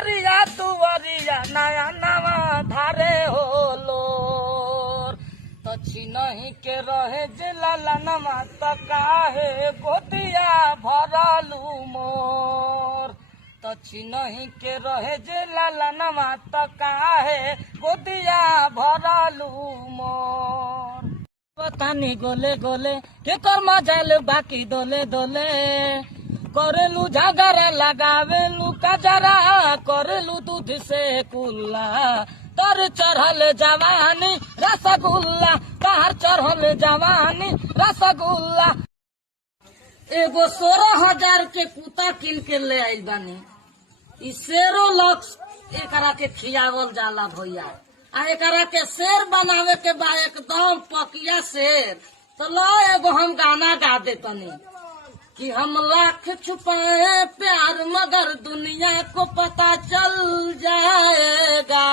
दुआरिया दुआरिया नया नवा धारे होलो तछी नहीं के रहे जे लाला नमा तकाहे गोटिया भरलू मोर तछी नहीं के रहे जे लाला नमा तकाहे गोटिया भरलू मोर बतानी गोले गोले के कर्म जाल बाकी दोले दोले करेलू झगड़ा लगावेलू कजरा करेलू दूध से कुल्ला तर चढ़ल जवानी रसगुल्ला तार चढ़ल जवानी रसगुल्ला एगो 16,000 के कुत्ता किन के ले आइल बानी इ शेरो लक्स एकरा के खियावल जाला भैया आ एकरा के शेर बनावे के बा एकदम पकिया शेर तो लो एगो हम गाना गा देतनी कि हम लाख छुपाए प्यार मगर दुनिया को पता चल जाएगा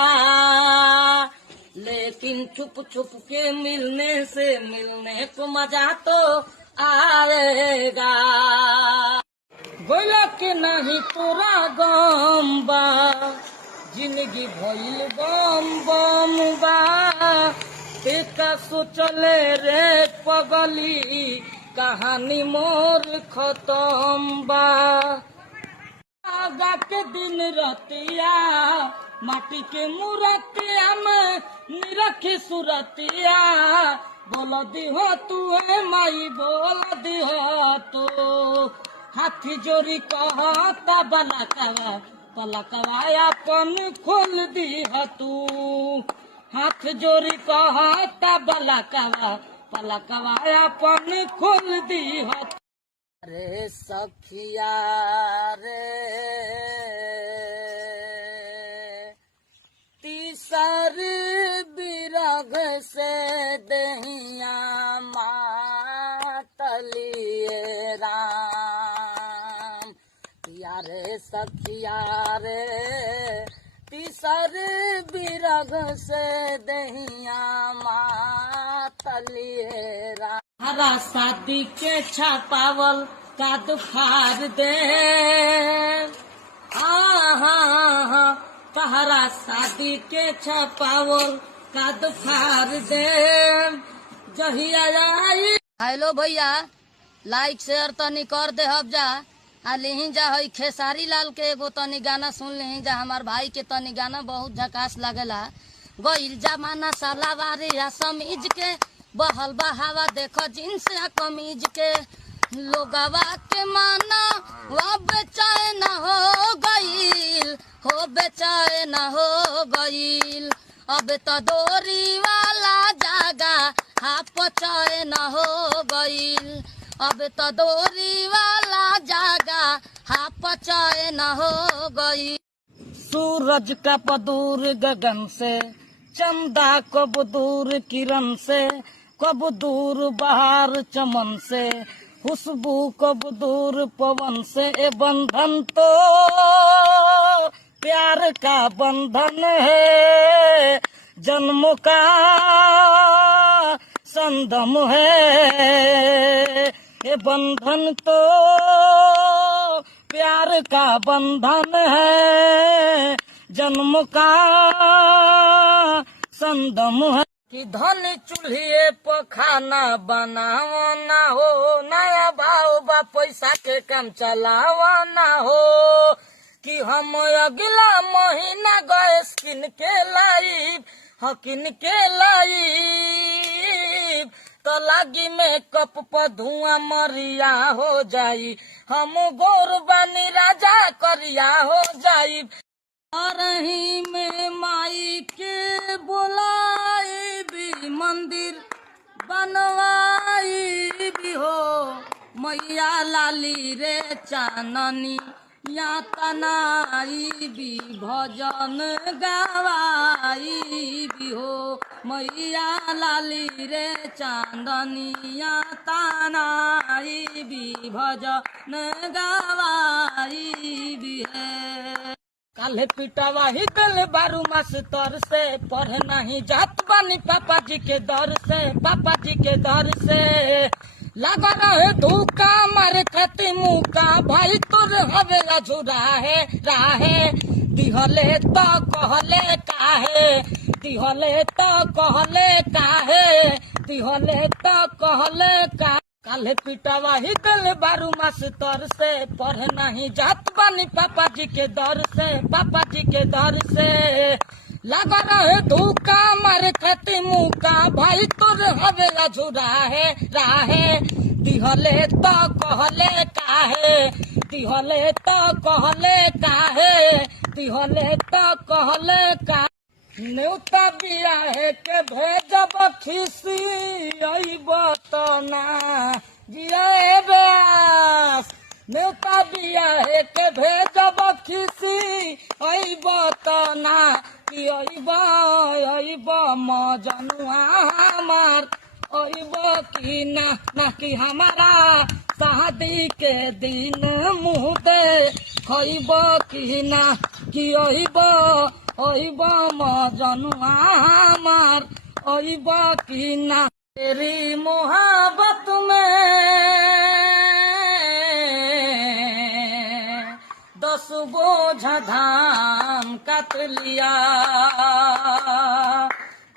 लेकिन छुप छुप के मिलने से मिलने को मजा तो आएगा बोला कि नहीं तोरा गम बा जिंदगी भइल बम बम बा तेका सोचले रे पगली कहानी मोर खत्म बा आगा के दिन रतिया माटी के मूर्तिया में निरखी सुरतिया बोल दिहो तू है माई बोल दिहो तू हाथी जोरी कहता बलकवा पलकवा अपन खोल दिह तू हाथ जोरी कहता बलकवा पलकवा अपन खोल दिह रे सखिया रे तीसर बिरग से दहिया मातलिए राम यारे सखिया रे तीसर बिरग से दहिया मातलिए राम हरा शादी के छापावल काद फार दे पहरा शादी के छापावल काद फार दे जहिया आई। हेलो भैया लाइक शेयर तनी कर दे हब जा आ लिही जा हई खेसारी लाल के एगो तनी गाना सुन लिही जा हमार भाई के तनी गाना बहुत झकास लगेला गइल जमाना सालावारी या समीज के बहल बहावा देखो जींस या कमीज के लोगवा के माना वह बेचैन हो गईल हो बेचैन हो गईल अब तो डोरी वाला जागा हाफ चैन हो गईल अब तो डोरी वाला जागा हाफ चैन हो गईल। सूरज का दूर गगन से चंदा कब दूर किरण से कब दूर बहार चमन से खुशबू कब दूर पवन से ए बंधन तो प्यार का बंधन है जन्मों का संगम है ये बंधन तो प्यार का बंधन है जन्म का संगम है कि धन चूल्हे पर खाना बनावा ना हो नया भाव बा पैसा के काम चलावा ना हो कि हम अगला महीना गैस किन के लाइब हकिन के लाइब तो लागी मेकअप पर धुआं मरिया हो जाई हम गोर बानी राजा करिया हो जाई रही में माई के बुलाई भी मंदिर बनवाई भी हो मैया लाली रे चाननी या तनाई भी भजन गवाई भी हो मैया लाली रे चांदनिया तनाई भी भजन गवाई भी है। काले पिटावा ही दिल बारू मास्टर से पढ़े नहीं जात बानी पापा जी के दर से लगा रहे धूका मारे खाती मुका भाई तोर हवेला झुरा है राहे दिहले तो कहले काहे, दिहले तो कहले काहे, दिहले तो कहले का। काले पिटावा ही दिल बारू मास्टर से, पढ़े नहीं जात बानी पापा जी के दर से, पापा जी के दर से। लगा रहे धोखा मारे खाती मुका, भाई तोर हवे अझुरा है राहे। दिहले तो कहले काहे, दिहले तो कहले काहे, दिहले तो कहले का। न्यूता बियाहे के भेजब खिसी अइब तो ना जिया ब्यास। न्यूता बियाहे के भेजब खिसी अइब तो ना कि अइब अइब मजनुआ हमार अइब कि ना, ना कि हमारा शादी के दिन मुँह दे खइब कि ना, कि अइब अइब मजनुआ हमार अइब कि ना। तेरी मोहब्बत में 10 बोझा धान काट लिया,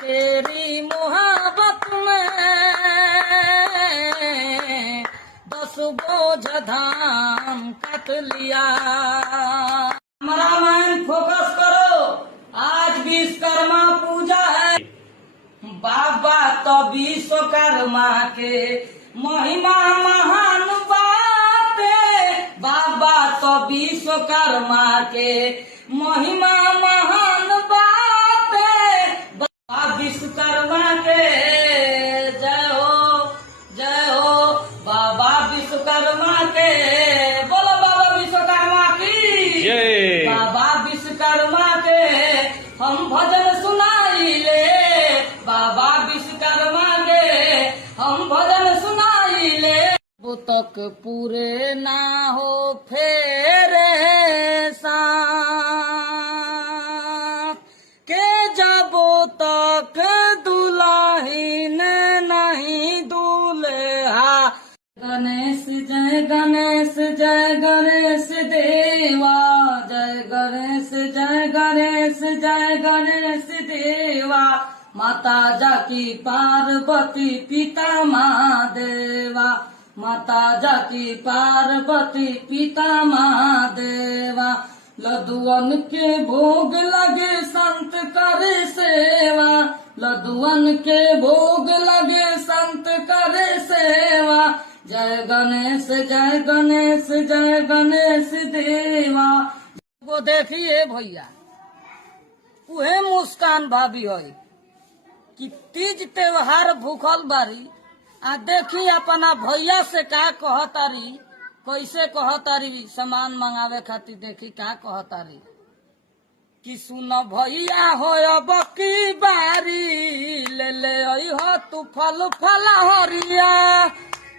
तेरी मोहब्बत में 10 बोझा धान काट लिया। कैमरामैन फोकस करो, आज विश्वकर्मा पूजा है। बाबा तो विश्वकर्मा के महिमा महान बाटे, बाबा तो विश्वकर्मा के महिमा महान बाटे। बाबा विश्वकर्मा के जय हो, जय हो। बाबा विश्वकर्मा के बोलो, बाबा विश्वकर्मा की जय। बाबा विश्वकर्मा के हम भजन सुनाई ले, बाबा विश्वकर्मा के हम भजन सुनाई ले। वो तक पूरे ना हो फेरे साथ के, जबो तक दुल्हन नहीं दूल्हा। गणेश जय गणेश, जय गणेश देवा, जय गणेश, जय गणेश, जय गणेश देवा। माता जाकी पार्वती पिता महादेवा, माता जाकी पार्वती पिता महादेवा। लदुअन के भोग लगे संत करे सेवा, लदुअन के भोग लगे संत करे सेवा। जय गणेश, जय गणेश, जय गणेश देवा। वो देखिए भैया, उहे मुस्कान भाभी है कि तीज त्योहार भूखल बारी। आ देखी अपना भैया से का कहतारी, कैसे कहतारी सामान मंगावे खातिर। देखी का कहतारी कि सुन भैया हो अब की बारी, ले ले हो तू फल फलहरिया।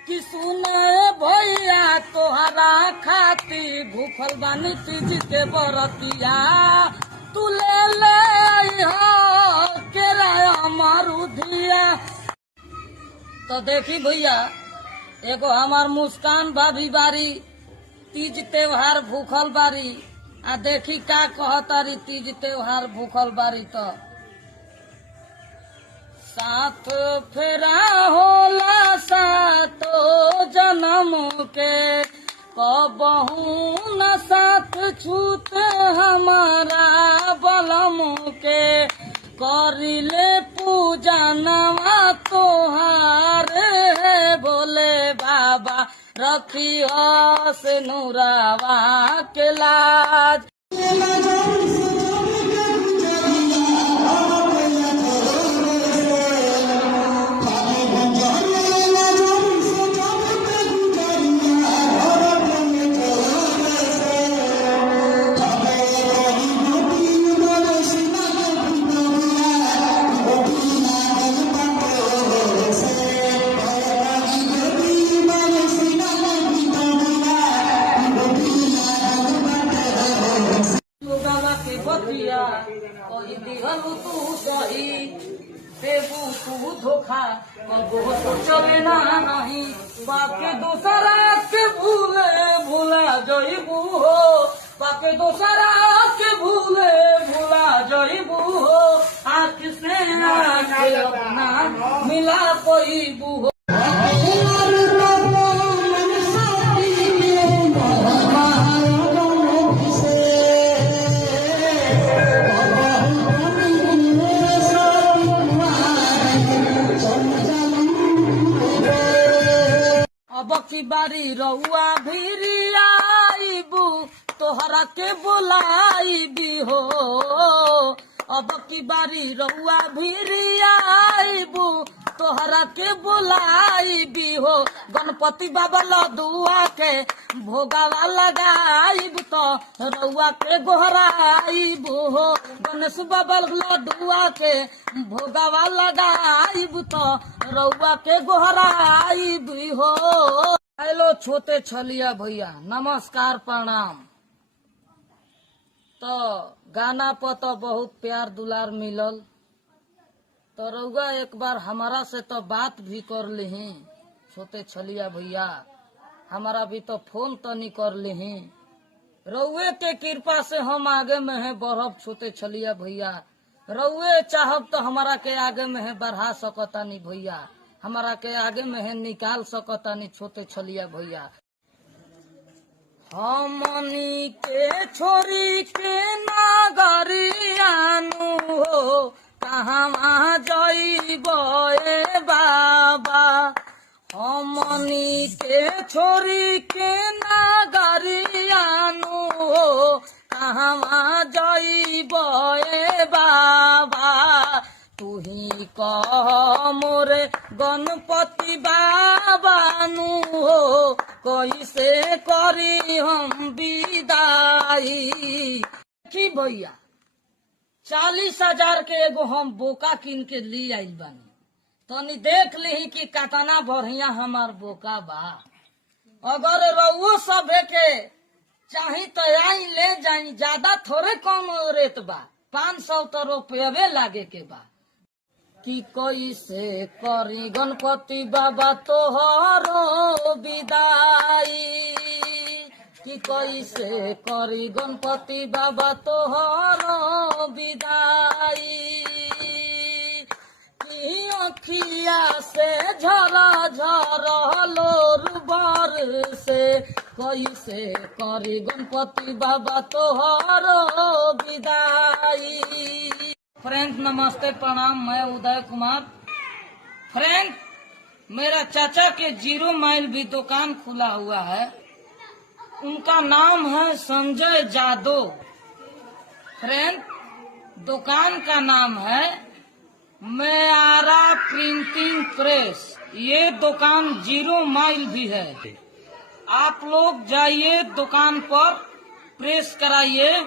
कि सुन भैया तोहरा खाती भूखल बानी तीज के बरतिया। तू ले ले हो केरा मारुधिया। तो देखी भैया, एगो हमार मुस्कान भाभी बारी, तीज त्योहार भूखल बारी। आ देखी का कहतारी तीज त्योहार भूखल बारी। तो साथ फेरा होला सातो जन्म के, कबहू न साथ छूट हमारा बलम के। करिले पूजा नवा तोहार है बोले बाबा, रखी हो से नूरावा के लाज। तू सही देबू तू धोखा, तो चले ना नहीं। बाके दूसरा के भूले भूला जईबू हो, बाके दूसरा के भूले के अपना मिला कोई बूहो। अब की बारी रउआ भी आईबू तोहरा के बोलाईबी हो। अब की बारी रउआ भी आईबू तोहरा के बोलाईबी हो। गणपति बाबा लदुआ के भोगावा लगाईब तो रउआ के गोहराईबू हो। गणेश बाबा लदुआ के भोगावा लगाईब तो रउआ के गोहराईबी हो। हेलो छोटे छलिया भैया, नमस्कार प्रणाम। तो गाना पर तो बहुत प्यार दुलार मिलल, तो रउआ एक बार हमारा से तो बात भी कर लिही। छोटे छलिया भैया हमारा भी तो फोन तो नहीं कर लिही। रउए के कृपा से हम आगे में है बढ़ब। छोटे छलिया भैया रउए चाहब तो हमारा के आगे में है बढ़ा सकता नहीं भैया, हमारा के आगे में है निकाल सकता नहीं। छोटे छलिया भैया हमनी के छोरी के नागरियानु हो कहाँ जइब ए बाबा। हमनी के छोरी के नागरियानु हो कहाँ जइब ए बाबा। तू ही कह मोरे गणपति बाबा नु हो कैसे करी हम विदाई। की भैया 40,000 के एगो हम बोका किन के ली आइल बानी, तनी देख ली कि कतना बढ़िया हमार बोका बा। अगर रउओ सभे के चाही तो आई ले जाई, ज्यादा थोड़े कम रेट बा, 500 तो रुपये लागे के बा। कि कैसे करी गणपति बाबा तोहरो विदाई। कि कैसे करी गणपति बाबा तोहरो विदाई। कि अखिया से झरा झरा लोर बर से कैसे करी गणपति बाबा तोहरो विदाई। फ्रेंड नमस्ते प्रणाम, मैं उदय कुमार। फ्रेंड मेरा चाचा के 0 माइल भी दुकान खुला हुआ है, उनका नाम है संजय जादव। फ्रेंड दुकान का नाम है मेरा प्रिंटिंग प्रेस। ये दुकान 0 माइल भी है, आप लोग जाइए दुकान पर प्रेस कराइए।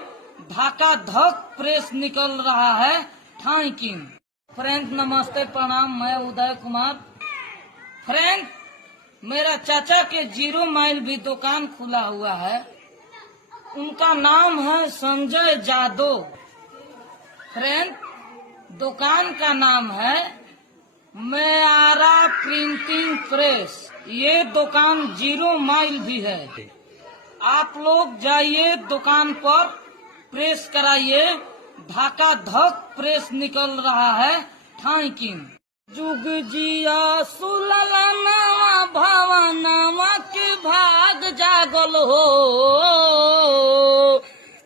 धाका धक प्रेस निकल रहा है ठाइकिंग। फ्रेंड नमस्ते प्रणाम, मैं उदय कुमार। फ्रेंड मेरा चाचा के 0 माइल भी दुकान खुला हुआ है, उनका नाम है संजय जादव। फ्रेंड दुकान का नाम है मेरा प्रिंटिंग प्रेस। ये दुकान 0 माइल भी है, आप लोग जाइए दुकान पर प्रेस कराइए। धाका धक प्रेस निकल रहा है ठाइकिंग। जुग जिया सुलला नवा भवनवा के भाग जागल हो।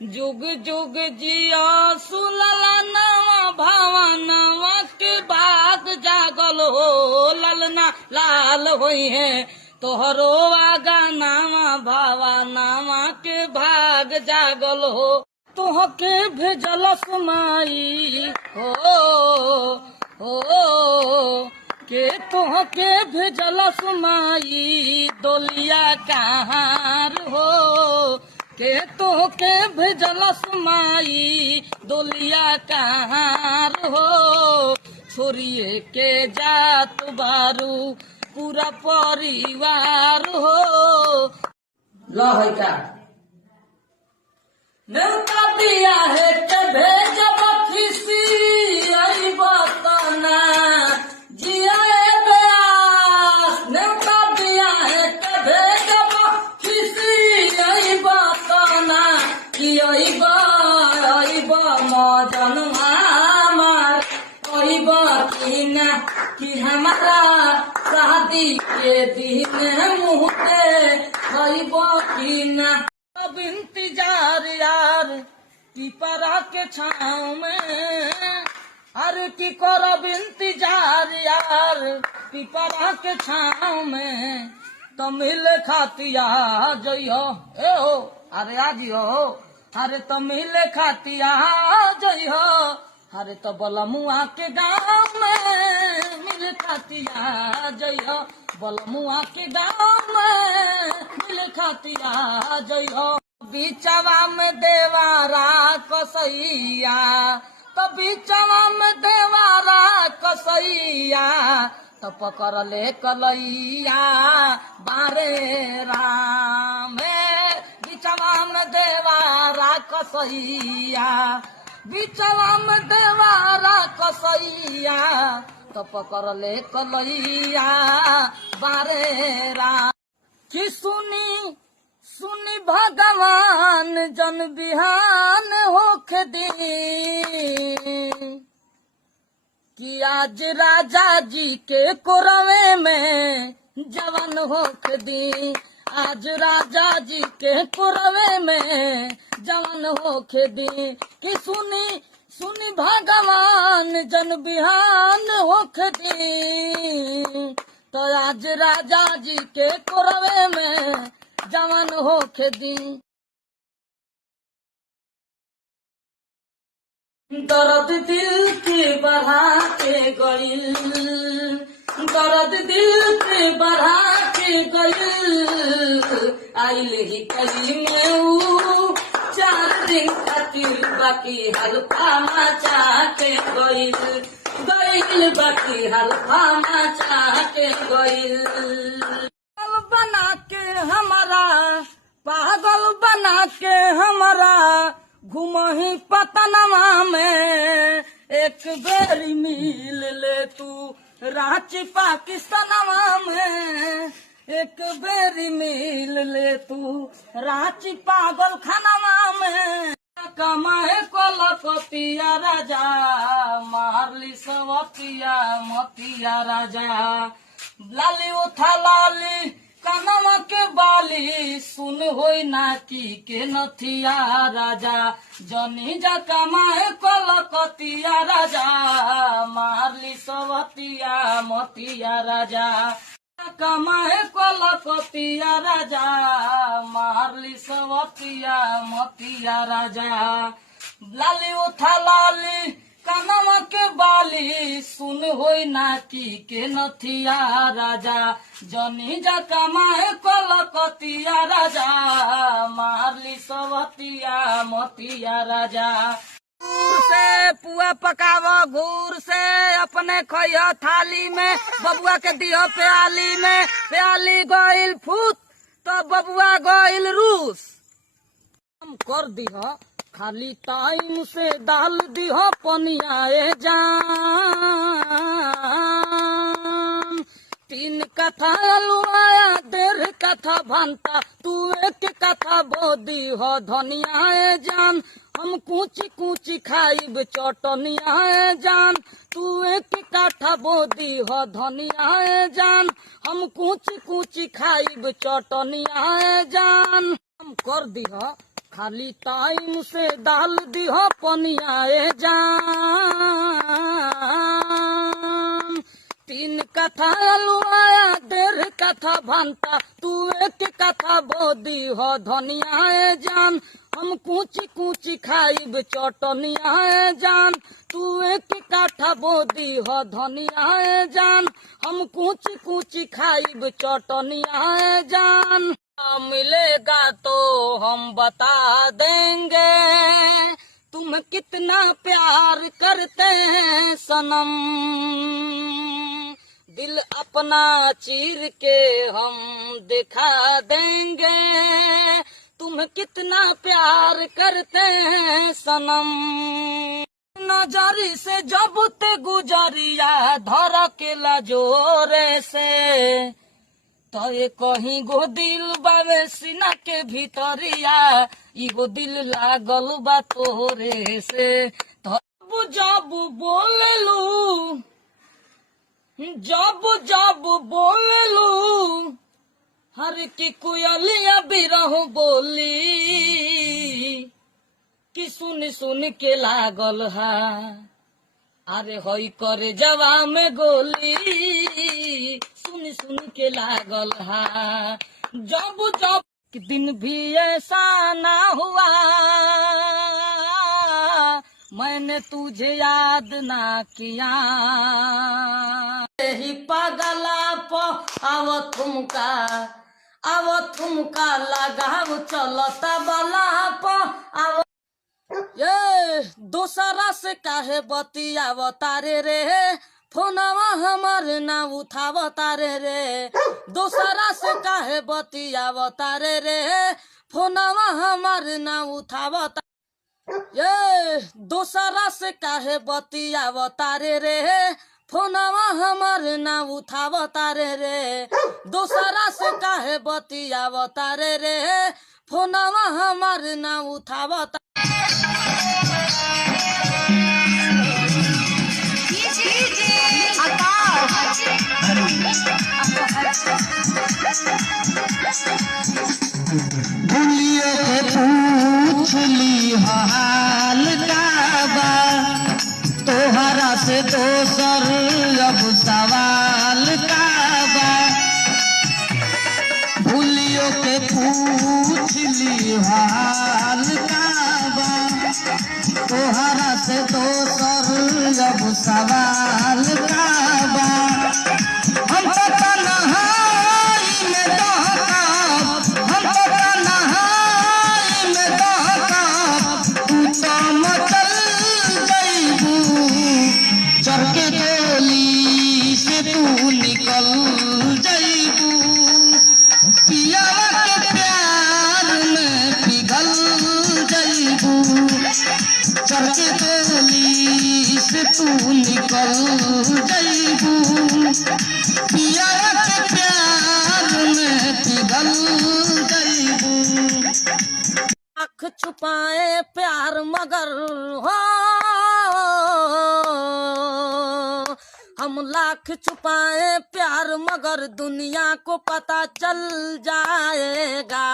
जुग जुग जिया सुलला नवा भवनवा के भाग जागल हो। ललना लाल होई है तोहरो आगा नावा भावा नावा के भाग जागल हो। तोहके भेजलस माई हो के तोहके भेजलस माई डोलिया कहार हो। के तोहके भेजलस माई डोलिया कहार हो। छोड़िए के जात बारू पूरा परिवार हो। लो है का न्योता दिया है के भेजब खिसी आई बतना जिया ब्यास। न्योता दिया है के भेजब खिसी आई बतना कि आई बा मजनुआ मार आई बा दिन कि हमारा शादी के दिन मुहते खइबो कि ना। अब इंतजार यार पिपरा के छाँव में, अरे की करब इंतजार यार पिपरा के छाँव में, तो मिले खातिया जइयो ए हो, अरे आ जियो, अरे तो मिले खातिया जइयो, अरे तो बलमुआ के गाँव में मिले खातिया जइयो, बलमुआ के गाँव में मिले खातिया जइयो। बीचवा में देवारा कसैया, तो बीचवा में देवारा कसैया, तो पकड़ ले कलैया बारे राम। बीचवा में देवारा कसैया, बीचवा में देवारा कसैया, तो पकड़ ले कलैया बारे राम। कि सुनी सुनी भगवान जन बिहान होख दी, कि आज राजा जी के कोरवे में जवन होख दी, आज राजा जी के कोरवे में जवन होख दी। कि सुनी सुनी भगवान जन बिहान होख दी, तो आज राजा जी के कोरवे में जवन होख दी। दर्द दिल के बढ़ा के गइल, दर्द दिल के बढ़ा के गइल, आइल ही कली में ऊ 4 दिन खातिर, बाकी हल्का मचा के गइल, गइल बाकी हल्का मचा के गइल। पागल बना के हमारा, पागल बना के हमारा घुमही पतनवा में, एक बेरी मिल ले तू रांची पाकिस्तानवा में, एक बेरी मिल ले तू रांची पागल खानवा में। कमाए कोलकतिया राजा, मारली सवतिया मतिया राजा, लाली उठा लाली कानवा के बाली, सुन होई नाकी के नथिया राजा, जनी जा कमाए कोलकतिया राजा, मारली सवतिया मतिया राजा, कमाए कोलकतिया राजा, मारली सवतिया मतिया राजा, लाली उठा लाली कानवा के बाली, सुन होई नाकी के नथिया राजा, जनी जा कमाए कोलकतिया राजा, मारली सवतिया मतिया राजा। घूर से पुआ पकावो, घूर से अपने खइयो थाली में, बबुआ के दियो प्याली में, प्याली गइल फूट तो बबुआ गइल रूस। हम कर दिह खाली टाइम से डाल दिह पनियाए जान, 3 कथा लुआया 1.5 कथा भंता, तू 1 कथा बो दिह धनियाए जान, हम कूची कूची खाइब चटनियाए जान, तू 1 काठा बो दिह धनियाए जान, हम कूची कूची खाइब चटनियाए जान। हम कर दिह खाली टाइम से डाल दिह पनियाए जान, 3 कथा लुआया 1.5 कथा भंता, तू 1 कथा बो दिह धनियाए जान, हम कूची कूची खाइब चटनियाए जान, तू 1 काठा बो दिह धनियाए जान, हम कूची कूची खाइब चटनियाए जान। मिलेगा तो हम बता देंगे, तुम कितना प्यार करते हैं सनम, दिल अपना चीर के हम दिखा देंगे, तुम कितना प्यार करते हैं सनम। नजरी से जब ते गुजरिया धर के जोरे से, तो ये कहीं गो दिल बावे सीना के भीतरिया, इगो दिल लागल बा तोरे से, तो जब बोलेलू जब जब बोललू हर की कोयलिया बिरहु बोली कि सुन सुन के लागल है अरे होई करे जवा में गोली सुन सुन के लागल है जब जब कि दिन भी ऐसा ना हुआ मैंने तुझे याद ना किया ही पागला पो आवो ठुमका लगाव चलता बला पो आवो ये दोसरा से काहे बतियाव तारे रे फोनवा हमार ना उठाव तारे रे दोसरा से काहे बतियाव तारे रे फोनवा हमार ना उठाव ये दोसरा से काहे बतियाव तारे रे फोनवा हमार ना उठाव तारे रे दोसरा से काहे बतियाव तारे रे फोनवा हमार ना उठाव भूलियो के पूछली हाल का बा तोहरा से दोसर अब सवाल का बा भूलियो के पूछली हाल का बा तोहरा से दोसर अब सवाल का बा हम तो तन्हाई में दहकब हम तो तन्हाई में दहकब तू तो मचल जइबू चढ़ के गोली से तू निकल जइबू पियावा के प्यार में पिघल जइबू चढ़ के गोली से तू निकल जइबू पियावा के प्यार में पिघल जइबू आँख छुपाए प्यार मगर हो हम लाख छुपाए प्यार मगर दुनिया को पता चल जाएगा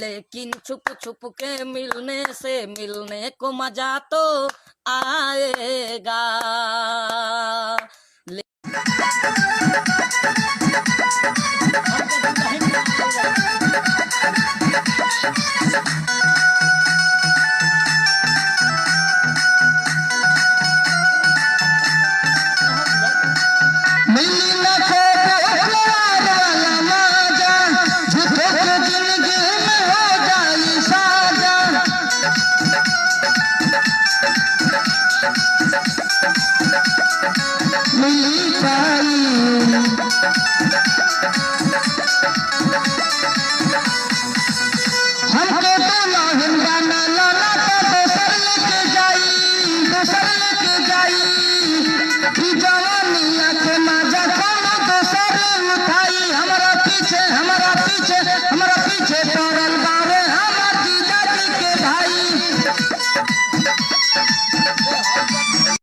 लेकिन छुप छुप के मिलने से मिलने को मजा तो आएगा